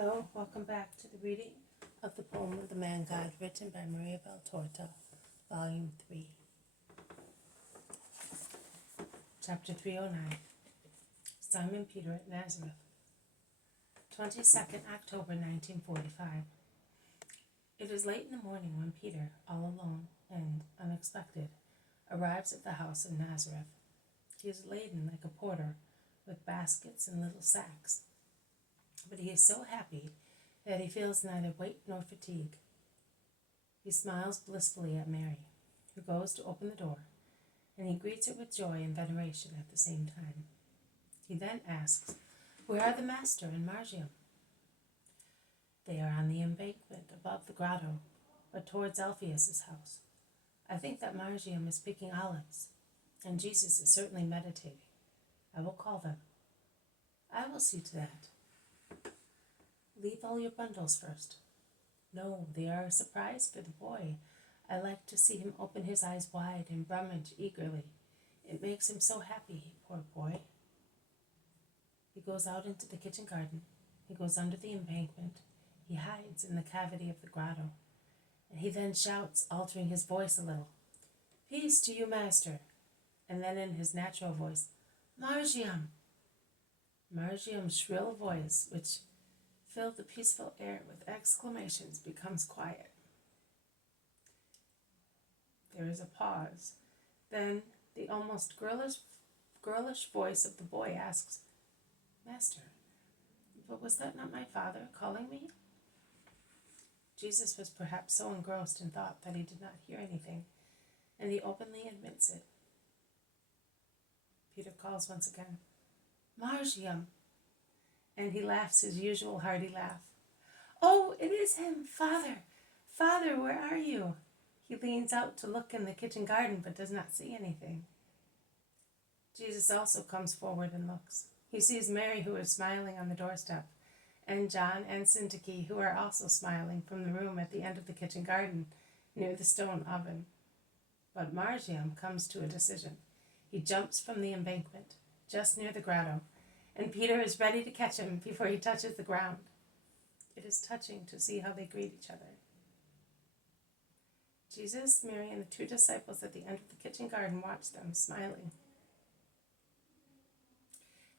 Hello, welcome back to the reading of the poem of the Man God, written by Maria Valtorta, Volume 3. Chapter 309. Simon Peter at Nazareth. 22nd October 1945. It is late in the morning when Peter, all alone and unexpected, arrives at the house of Nazareth. He is laden like a porter with baskets and little sacks, but he is so happy that he feels neither weight nor fatigue. He smiles blissfully at Mary, who goes to open the door, and he greets her with joy and veneration at the same time. He then asks, "Where are the Master and Margiam?" "They are on the embankment above the grotto, but towards Alphaeus' house. I think that Margiam is picking olives, and Jesus is certainly meditating. I will call them." "I will see to that." "Leave all your bundles first." "No, they are a surprise for the boy. I like to see him open his eyes wide and rummage eagerly. It makes him so happy, poor boy." He goes out into the kitchen garden. He goes under the embankment. He hides in the cavity of the grotto. And he then shouts, altering his voice a little, "Peace to you, Master." And then in his natural voice, "Margiam." Margiam's shrill voice, which filled the peaceful air with exclamations, becomes quiet. There is a pause. Then the almost girlish voice of the boy asks, "Master, but was that not my father calling me?" Jesus was perhaps so engrossed in thought that he did not hear anything, and he openly admits it. Peter calls once again, "Margiam," and he laughs his usual hearty laugh. "Oh, it is him! Father! Father, where are you?" He leans out to look in the kitchen garden, but does not see anything. Jesus also comes forward and looks. He sees Mary, who is smiling on the doorstep, and John and Syntyche, who are also smiling from the room at the end of the kitchen garden near the stone oven. But Margiam comes to a decision. He jumps from the embankment, just near the grotto, and Peter is ready to catch him before he touches the ground. It is touching to see how they greet each other. Jesus, Mary, and the two disciples at the end of the kitchen garden watch them, smiling.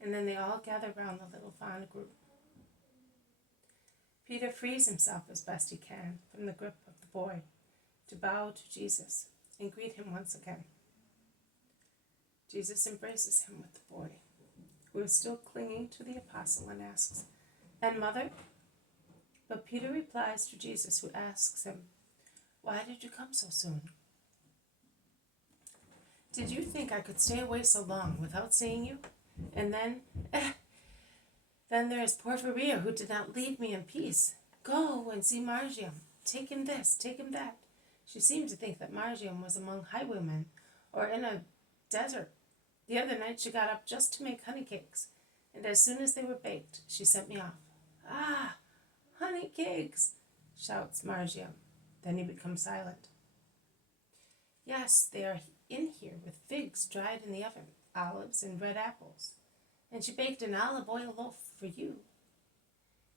And then they all gather round the little fond group. Peter frees himself as best he can from the grip of the boy to bow to Jesus and greet him once again. Jesus embraces him with the boy, who is still clinging to the apostle, and asks, "And mother?" But Peter replies to Jesus, who asks him, "Why did you come so soon? Did you think I could stay away so long without seeing you? And then there is Porphyria, who did not leave me in peace. Go and see Margiam. Take him this, take him that." She seemed to think that Margiam was among highwaymen or in a desert. The other night she got up just to make honey cakes, and as soon as they were baked, she sent me off. "Ah, honey cakes," shouts Margiam. Then he becomes silent. "Yes, they are in here with figs dried in the oven, olives and red apples. And she baked an olive oil loaf for you.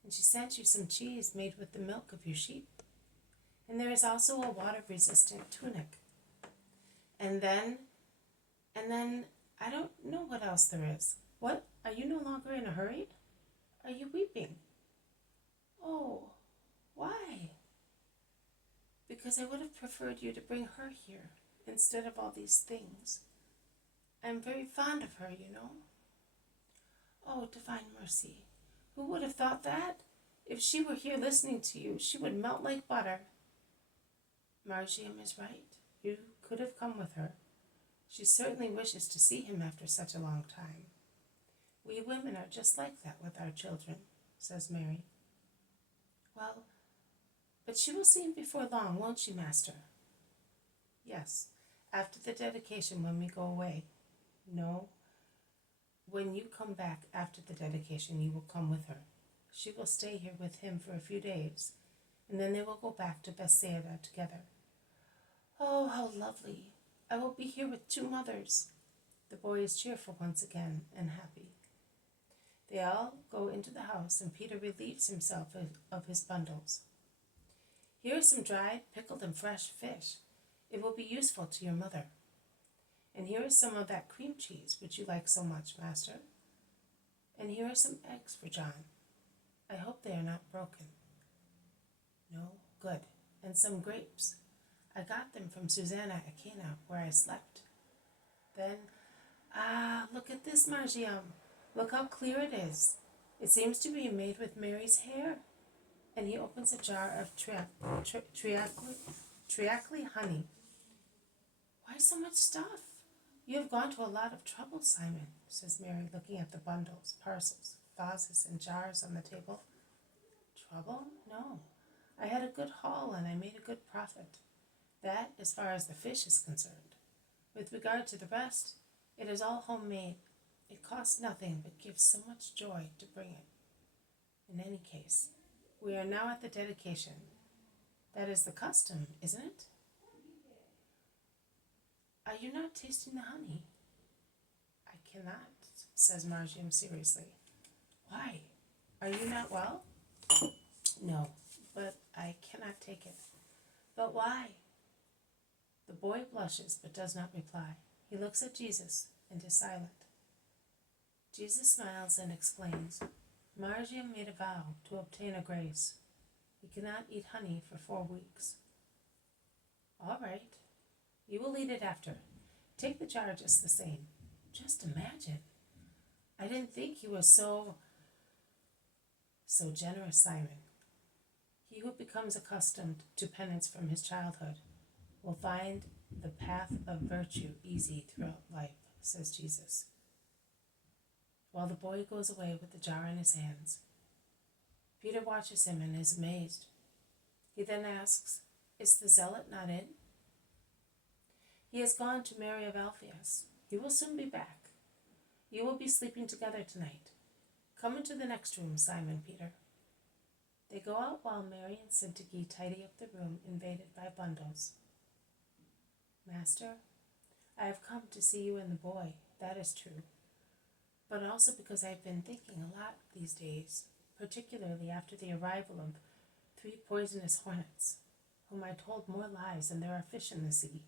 And she sent you some cheese made with the milk of your sheep. And there is also a water-resistant tunic. And then, I don't know what else there is. What? Are you no longer in a hurry? Are you weeping?" "Oh, why?" "Because I would have preferred you to bring her here instead of all these things. I am very fond of her, you know." "Oh, divine mercy, who would have thought that? If she were here listening to you, she would melt like butter." "Margiam is right. You could have come with her. She certainly wishes to see him after such a long time. We women are just like that with our children," says Mary. "Well, but she will see him before long, won't she, Master?" "Yes, after the dedication, when we go away. No, when you come back after the dedication, you will come with her. She will stay here with him for a few days, and then they will go back to Bethsaida together." "Oh, how lovely! I will be here with two mothers." The boy is cheerful once again and happy. They all go into the house, and Peter relieves himself of his bundles. Here is some dried, pickled, and fresh fish. It will be useful to your mother. And here is some of that cream cheese which you like so much, Master. And here are some eggs for John. I hope they are not broken. No, good. And some grapes. I got them from Susanna at Cana, where I slept. Then, look at this, Margiam. Look how clear it is. It seems to be made with Mary's hair. And he opens a jar of triacly honey. Why so much stuff? You have gone to a lot of trouble, Simon, says Mary, looking at the bundles, parcels, vases, and jars on the table. Trouble? No. I had a good haul, and I made a good profit. That, as far as the fish is concerned. With regard to the rest, it is all homemade. It costs nothing, but gives so much joy to bring it. In any case, we are now at the dedication. That is the custom, isn't it? Are you not tasting the honey? I cannot, says Margiam seriously. Why? Are you not well? No, but I cannot take it. But why? The boy blushes but does not reply. He looks at Jesus and is silent. Jesus smiles and explains. Margiam made a vow to obtain a grace. He cannot eat honey for 4 weeks. All right. You will eat it after. Take the jar just the same. Just imagine. I didn't think he was so generous, Simon. He who becomes accustomed to penance from his childhood will find the path of virtue easy throughout life, says Jesus. While the boy goes away with the jar in his hands, Peter watches him and is amazed. He then asks, is the zealot not in? He has gone to Mary of Alphaeus. He will soon be back. You will be sleeping together tonight. Come into the next room, Simon Peter. They go out while Mary and Syntyche tidy up the room invaded by bundles. Master, I have come to see you and the boy, that is true, but also because I have been thinking a lot these days, particularly after the arrival of 3 poisonous hornets, whom I told more lies than there are fish in the sea.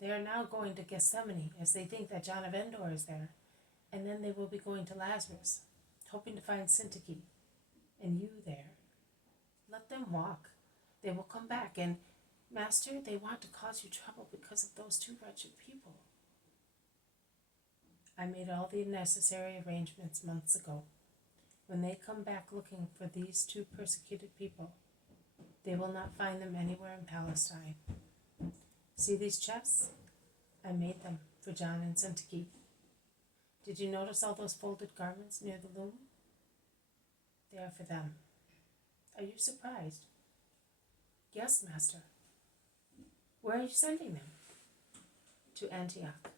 They are now going to Gethsemane, as they think that John of Endor is there, and then they will be going to Lazarus, hoping to find Syntyche, and you there. Let them walk. They will come back, and, Master, they want to cause you trouble because of those 2 wretched people. I made all the necessary arrangements months ago. When they come back looking for these 2 persecuted people, they will not find them anywhere in Palestine. See these chests? I made them for John and Syntyche. Did you notice all those folded garments near the loom? They are for them. Are you surprised? Yes, Master. Where are you sending them? To Antioch.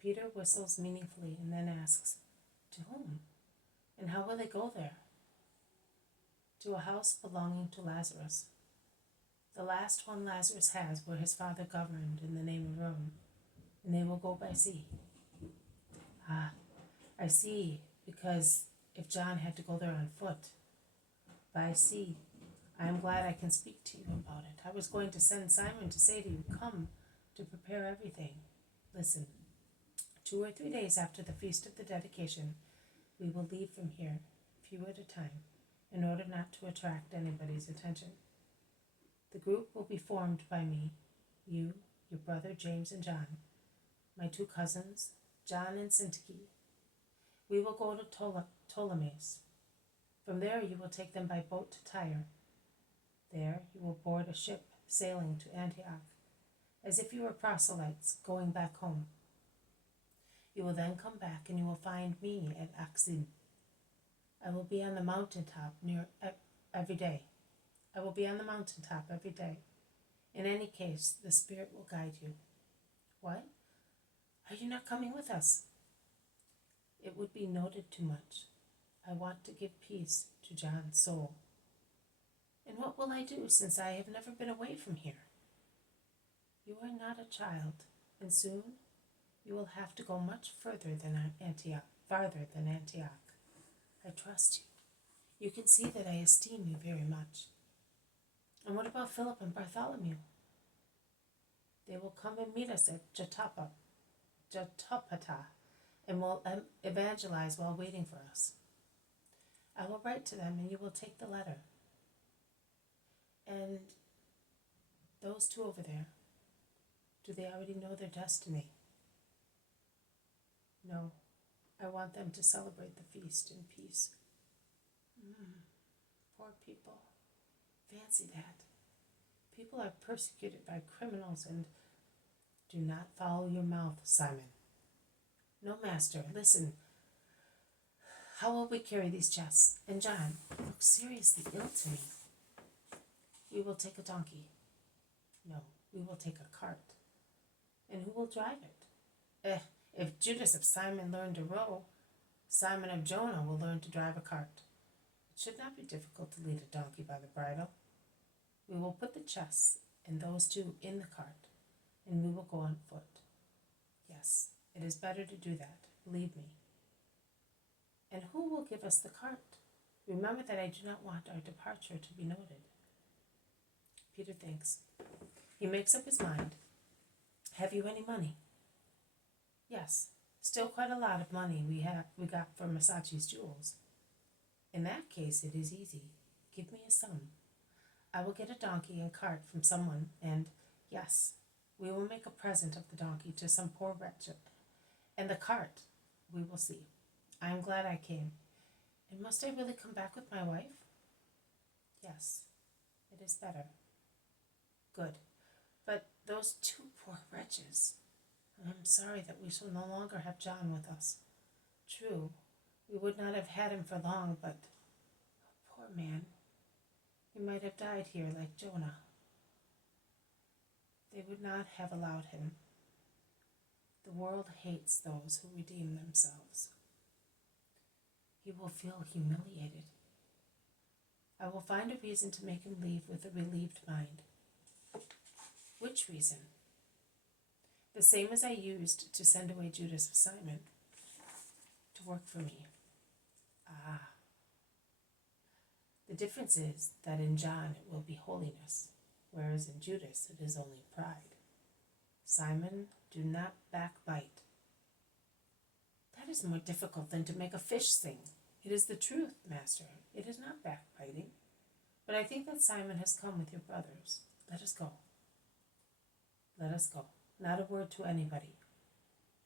Peter whistles meaningfully and then asks, to whom? And how will they go there? To a house belonging to Lazarus. The last one Lazarus has where his father governed in the name of Rome, and they will go by sea. Ah, I see, because if John had to go there on foot, by sea, I am glad I can speak to you about it. I was going to send Simon to say to you, come, to prepare everything. Listen, 2 or 3 days after the feast of the dedication, we will leave from here, few at a time, in order not to attract anybody's attention. The group will be formed by me, you, your brother James and John, my 2 cousins, John and Syntyche. We will go to Ptolemais. From there you will take them by boat to Tyre. There you will board a ship sailing to Antioch, as if you were proselytes going back home. You will then come back and you will find me at Axim. I will be on the mountaintop every day. I will be on the mountaintop every day. In any case, the Spirit will guide you. What? Are you not coming with us? It would be noted too much. I want to give peace to John's soul. And what will I do, since I have never been away from here? You are not a child, and soon you will have to go much further than Antioch. farther than Antioch. I trust you. You can see that I esteem you very much. And what about Philip and Bartholomew? They will come and meet us at Jotapata, and will evangelize while waiting for us. I will write to them, and you will take the letter. And those two over there, do they already know their destiny? No, I want them to celebrate the feast in peace. Poor people. Fancy that. People are persecuted by criminals, and do not foul your mouth, Simon. No, master, listen. How will we carry these chests? And John looks seriously ill to me. We will take a donkey. No, we will take a cart. And who will drive it? If Judas of Simon learned to row, Simon of Jonah will learn to drive a cart. It should not be difficult to lead a donkey by the bridle. We will put the chests and those two in the cart, and we will go on foot. Yes, it is better to do that, believe me. And who will give us the cart? Remember that I do not want our departure to be noted. Peter thinks. He makes up his mind. Have you any money? Yes, still quite a lot of money we got from Masachi's jewels. In that case, it is easy. Give me a sum. I will get a donkey and cart from someone, and yes, we will make a present of the donkey to some poor wretch. And the cart, we will see. I am glad I came. And must I really come back with my wife? Yes, it is better. Good. But those two poor wretches. I am sorry that we shall no longer have John with us. True, we would not have had him for long, but poor man, he might have died here like Jonah. They would not have allowed him. The world hates those who redeem themselves. He will feel humiliated. I will find a reason to make him leave with a relieved mind. Which reason? The same as I used to send away Judas of Simon to work for me. The difference is that in John it will be holiness, whereas in Judas it is only pride. Simon, do not backbite. That is more difficult than to make a fish sing. It is the truth, master. It is not backbiting. But I think that Simon has come with your brothers. Let us go. Let us go. Not a word to anybody.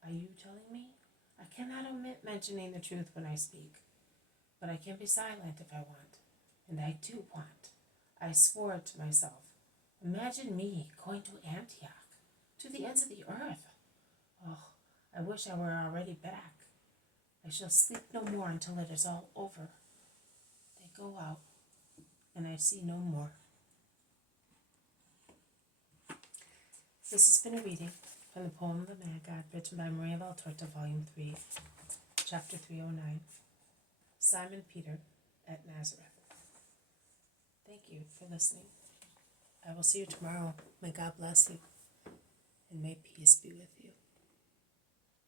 Are you telling me? I cannot omit mentioning the truth when I speak, but I can be silent if I want, and I do want. I swore it to myself. Imagine me going to Antioch, to the ends of the earth. Oh, I wish I were already back. I shall sleep no more until it is all over. They go out, and I see no more. This has been a reading from the poem The Man God, written by Maria Valtorta, Volume 3, Chapter 309, Simon Peter at Nazareth. Thank you for listening. I will see you tomorrow. May God bless you, and may peace be with you.